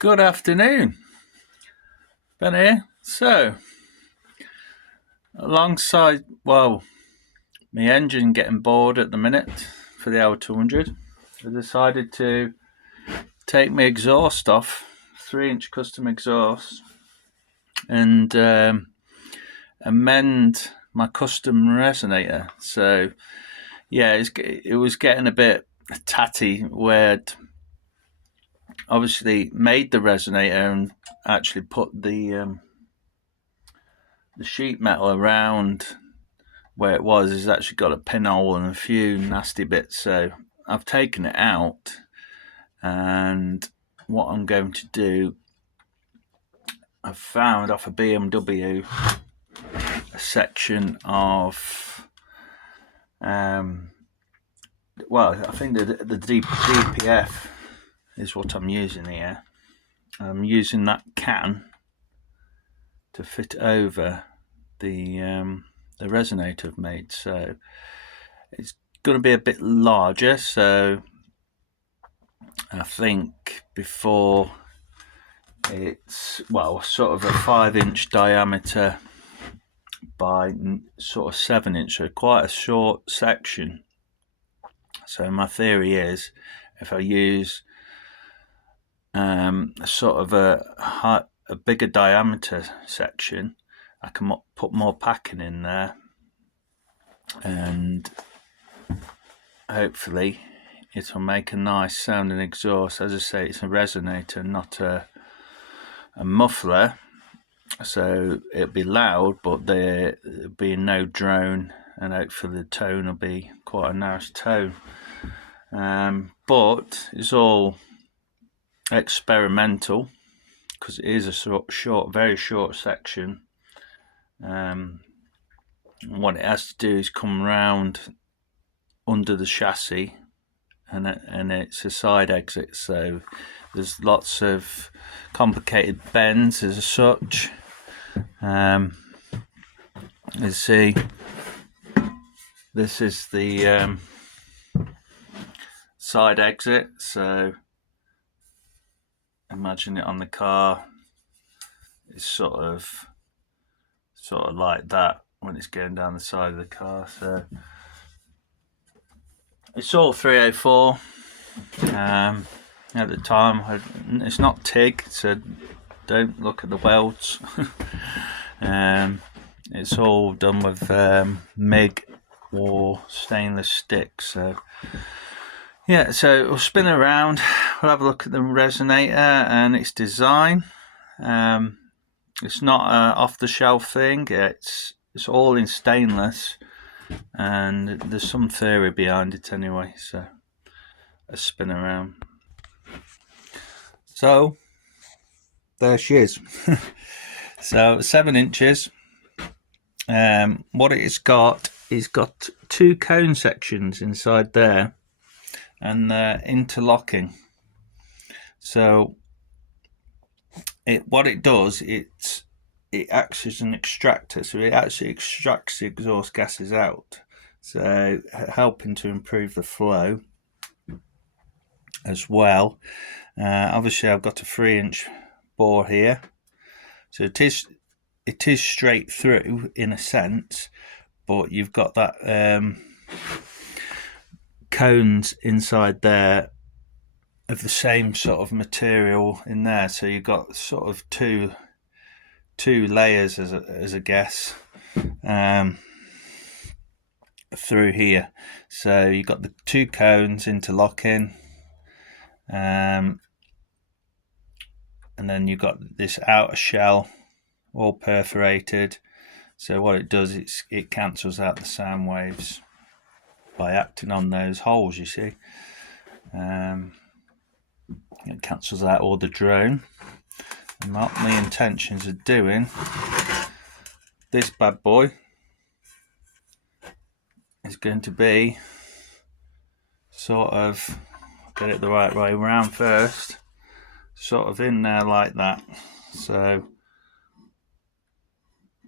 Good afternoon, Ben here. So, alongside, my engine getting bored at the minute for the L200, I decided to take my exhaust off, 3-inch custom exhaust, and amend my custom resonator. So, yeah, it was getting a bit tatty where obviously made the resonator and actually put the sheet metal around where it was is actually got a pinhole and a few nasty bits, so I've taken it out, and what I'm going to do, I've found off a BMW a section of I think the DPF is what I'm using here. I'm using that can to fit over the resonator I've made, so it's going to be a bit larger. So I think before it's sort of a 5-inch diameter by sort of 7-inch, so quite a short section. So my theory is if I use sort of a bigger diameter section, I can put more packing in there, and hopefully it'll make a nice sounding exhaust. As I say, it's a resonator, not a muffler, so it'll be loud, but there'll be no drone, and hopefully the tone will be quite a nice tone. But it's all experimental because it is a very short section. What it has to do is come round under the chassis, and it's a side exit, so there's lots of complicated bends as such. You see, this is the side exit, so imagine it on the car. It's sort of like that when it's going down the side of the car. So it's all 304 at the time. It's not TIG, so don't look at the welds. It's all done with MIG or stainless stick. So yeah, so we'll spin around, we'll have a look at the resonator and its design. It's not an off-the-shelf thing, it's all in stainless, and there's some theory behind it anyway. So let's spin around. So there she is. So 7 inches. What it's got is got 2 cone sections inside there, and they're interlocking. So what it does, it acts as an extractor, so it actually extracts the exhaust gases out, so helping to improve the flow as well. Obviously I've got a 3-inch bore here, so it is straight through in a sense, but you've got that cones inside there of the same sort of material in there, so you've got sort of two layers as a guess through here. So you've got the 2 cones interlocking, and then you've got this outer shell all perforated. So what it does, it cancels out the sound waves by acting on those holes, you see. It cancels out all the drone. And what my intentions of doing this bad boy is going to be sort of, get it the right way around first, sort of in there like that. So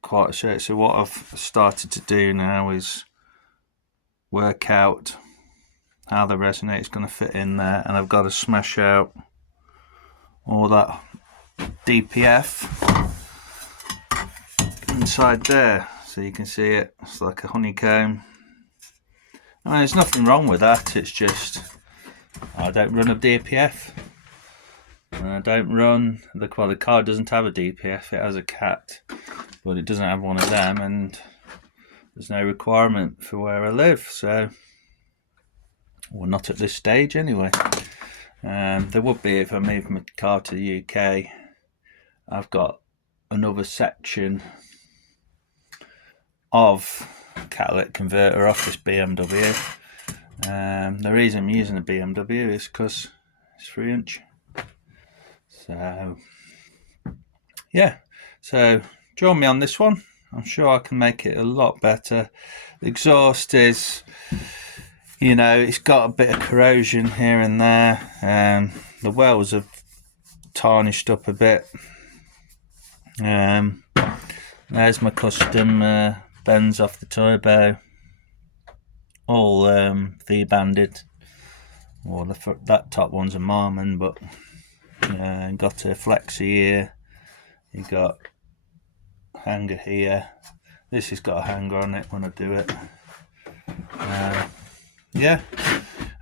quite straight. So what I've started to do now is work out how the resonator is going to fit in there, and I've got to smash out all that DPF inside there, so you can see it. It's like a honeycomb. I mean, there's nothing wrong with that, it's just I don't run a DPF. And I don't run the car doesn't have a DPF, it has a cat, but it doesn't have one of them, and there's no requirement for where I live, so, well, not at this stage anyway. There would be if I moved my car to the UK. I've got another section of catalytic converter off this BMW. The reason I'm using a BMW is because it's 3-inch. So yeah, so join me on this one. I'm sure I can make it a lot better. The exhaust is, you know, it's got a bit of corrosion here and there. The wells have tarnished up a bit. There's my custom bends off the turbo, all V-banded. Well, that top one's a Marmon, but got a flexi here. You got hanger here. This has got a hanger on it when I do it. Yeah,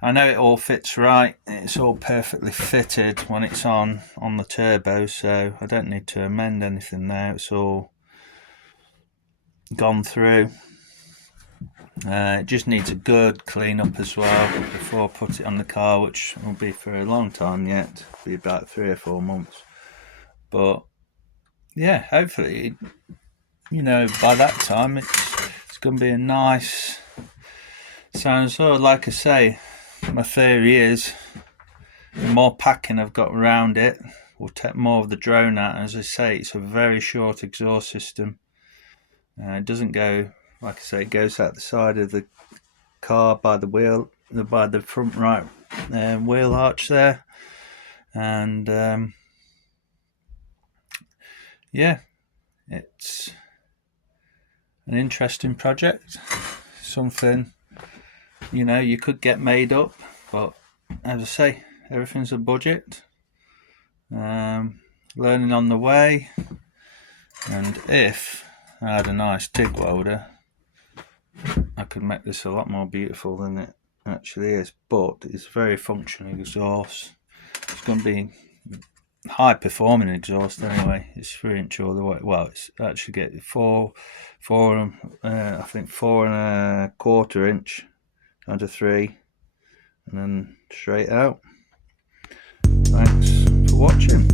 I know it all fits right. It's all perfectly fitted when it's on the turbo, so I don't need to amend anything now. It's all gone through. It just needs a good clean up as well before I put it on the car, which will be for a long time yet. It'll be about 3 or 4 months. But yeah, hopefully, you know, by that time it's going to be a nice sound. So like I say, my theory is the more packing I've got around it will take more of the drone out. As I say, it's a very short exhaust system. It doesn't go, like I say, it goes out the side of the car by the wheel, by the front right wheel arch there. And yeah, it's an interesting project, something, you know, you could get made up, but as I say, everything's a budget. Learning on the way, and if I had a nice TIG welder, I could make this a lot more beautiful than it actually is. But it's very functional exhaust. It's going to be high performing exhaust anyway. It's 3-inch all the way. Well, it's actually get four I think 4¼ inch down to 3, and then straight out. Thanks for watching.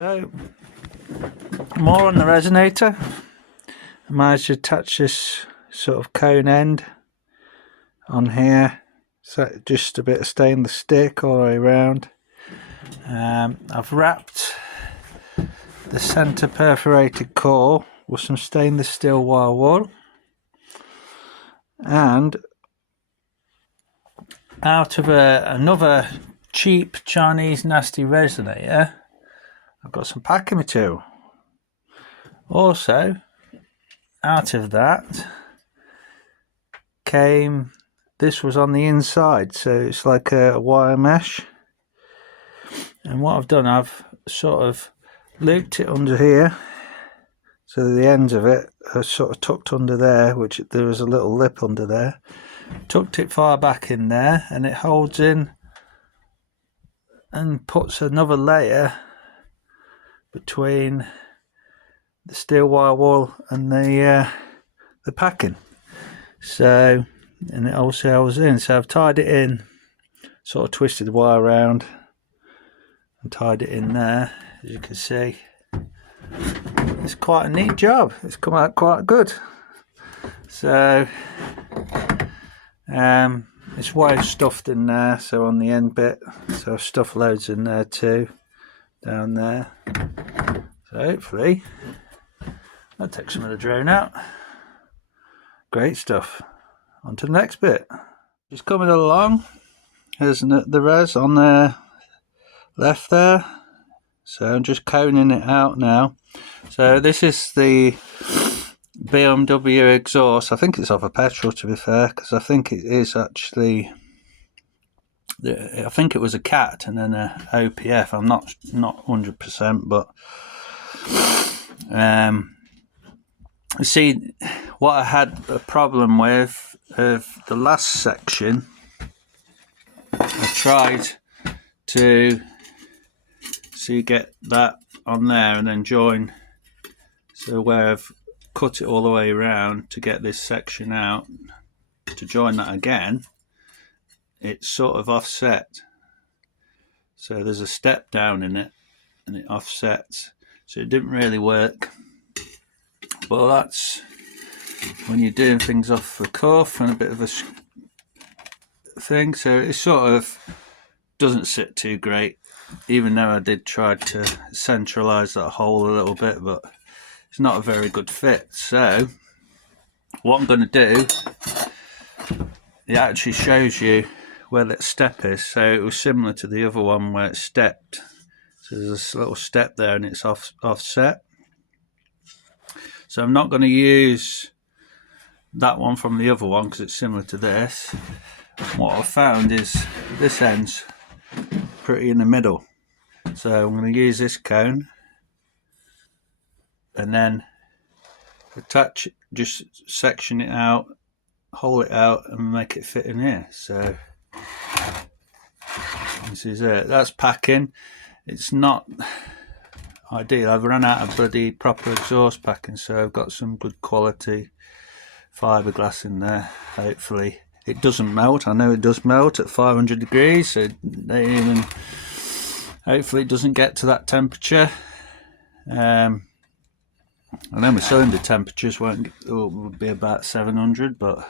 So, more on the Resonator. I managed to attach this sort of cone end on here, so just a bit of stainless stick all the way around. I've wrapped the centre perforated core with some stainless steel wire wool, and out of another cheap Chinese nasty resonator, I've got some packing material. Also, out of that came, this was on the inside, so it's like a wire mesh. And what I've done, I've sort of looped it under here, so the ends of it are sort of tucked under there, which there was a little lip under there. Tucked it far back in there, and it holds in and puts another layer between the steel wire wool and the packing. So, and it also holds in. So I've tied it in, sort of twisted the wire around and tied it in there. As you can see, it's quite a neat job. It's come out quite good. So it's wire stuffed in there, so on the end bit, so I've stuffed loads in there too, down there. So hopefully I'll take some of the drone out. Great stuff. On to the next bit. Just coming along. Here's the res on the left there. So I'm just coning it out now. So this is the BMW exhaust. I think it's off a petrol, to be fair, because I think it is actually, I think it was a cat and then a OPF. I'm not 100%, but see, what I had a problem with of the last section, I tried to get that on there and then join, so where I've cut it all the way around to get this section out, to join that again, it's sort of offset, so there's a step down in it and it offsets, so it didn't really work. But that's when you're doing things off the cuff and a bit of a thing, so it sort of doesn't sit too great, even though I did try to centralize that hole a little bit, but it's not a very good fit. So what I'm going to do, it actually shows you where that step is, so it was similar to the other one where it stepped, so there's a little step there and it's offset. So I'm not going to use that one from the other one because it's similar to this. What I've found is this end's pretty in the middle, so I'm going to use this cone and then attach it, just section it out, hole it out and make it fit in here. So this is it. That's packing. It's not ideal. I've run out of bloody proper exhaust packing, so I've got some good quality fiberglass in there. Hopefully it doesn't melt. I know it does melt at 500 degrees, so hopefully it doesn't get to that temperature. I know my cylinder temperatures will be about 700, but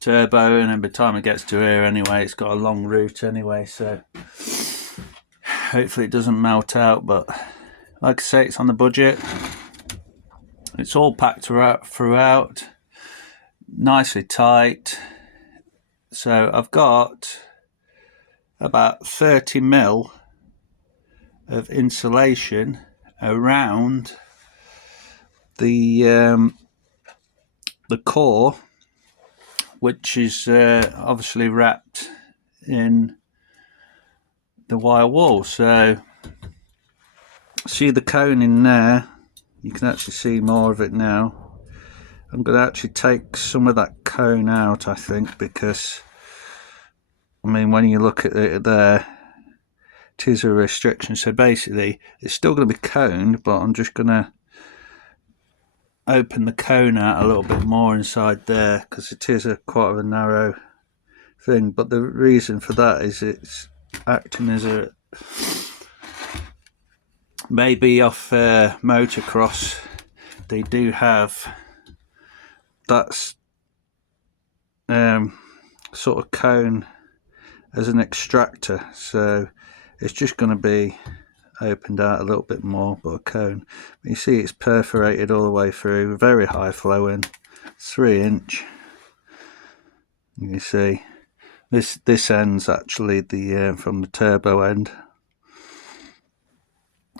turbo, and then by the time it gets to here anyway, it's got a long route anyway, so hopefully it doesn't melt out. But like I say, it's on the budget. It's all packed throughout, nicely tight. So I've got about 30 mil of insulation around the core, which is obviously wrapped in the wire wall. So see the cone in there, you can actually see more of it now. I'm going to actually take some of that cone out, I think, because I mean, when you look at it there, it is a restriction. So basically it's still going to be coned, but I'm just going to open the cone out a little bit more inside there, because it is quite a narrow thing. But the reason for that is it's acting as a, maybe off motocross they do have that sort of cone as an extractor, so it's just going to be opened out a little bit more, but a cone. But you see it's perforated all the way through, very high flowing, 3 inch. You see this end's actually the from the turbo end,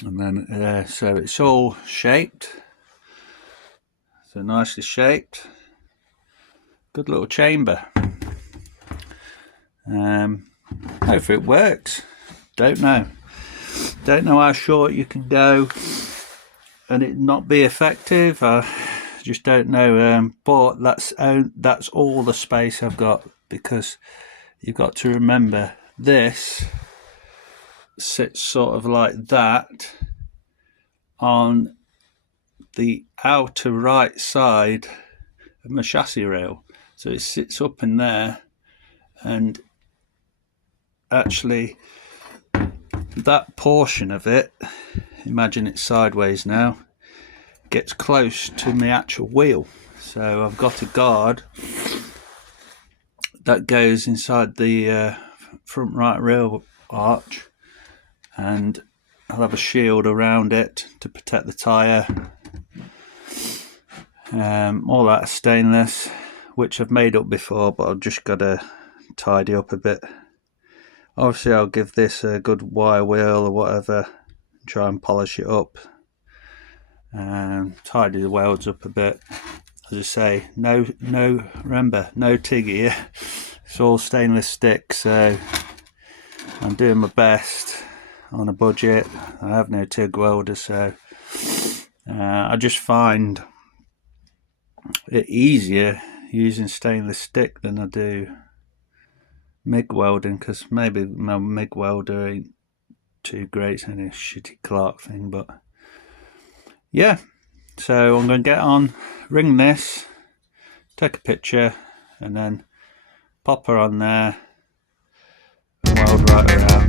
and then so it's all shaped, so nicely shaped, good little chamber. Hopefully it works. Don't know how short you can go and it not be effective. I just don't know, but that's all the space I've got, because you've got to remember this sits sort of like that on the outer right side of my chassis rail, so it sits up in there, and actually that portion of it, imagine it's sideways now, gets close to my actual wheel. So I've got a guard that goes inside the front right rail arch, and I'll have a shield around it to protect the tyre. All that stainless, which I've made up before, but I've just got to tidy up a bit. Obviously I'll give this a good wire wheel or whatever, try and polish it up, tidy the welds up a bit. As I say, remember, no TIG here. It's all stainless stick, so I'm doing my best on a budget. I have no TIG welder, so I just find it easier using stainless stick than I do MIG welding, because maybe my MIG welder ain't too great. It's only a shitty Clark thing, but yeah. So I'm going to get on, ring this, take a picture, and then pop her on there and weld right around.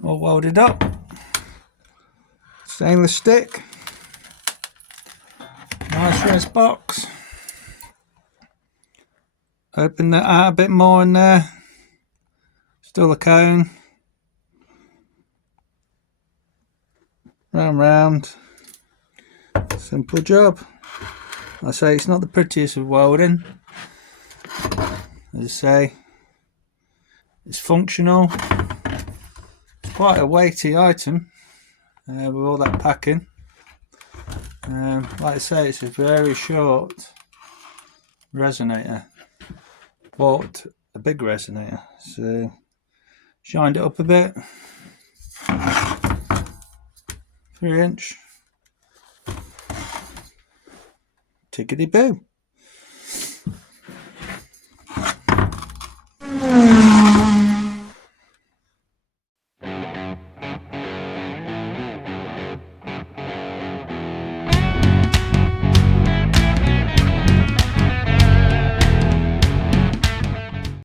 All welded up, stainless stick, nice res box. Open that out a bit more in there, still a cone, round, simple job. I say it's not the prettiest of welding, as I say, it's functional. Quite a weighty item with all that packing. Like I say, it's a very short resonator. Bought a big resonator, so shined it up a bit. 3-inch. Tickety boo.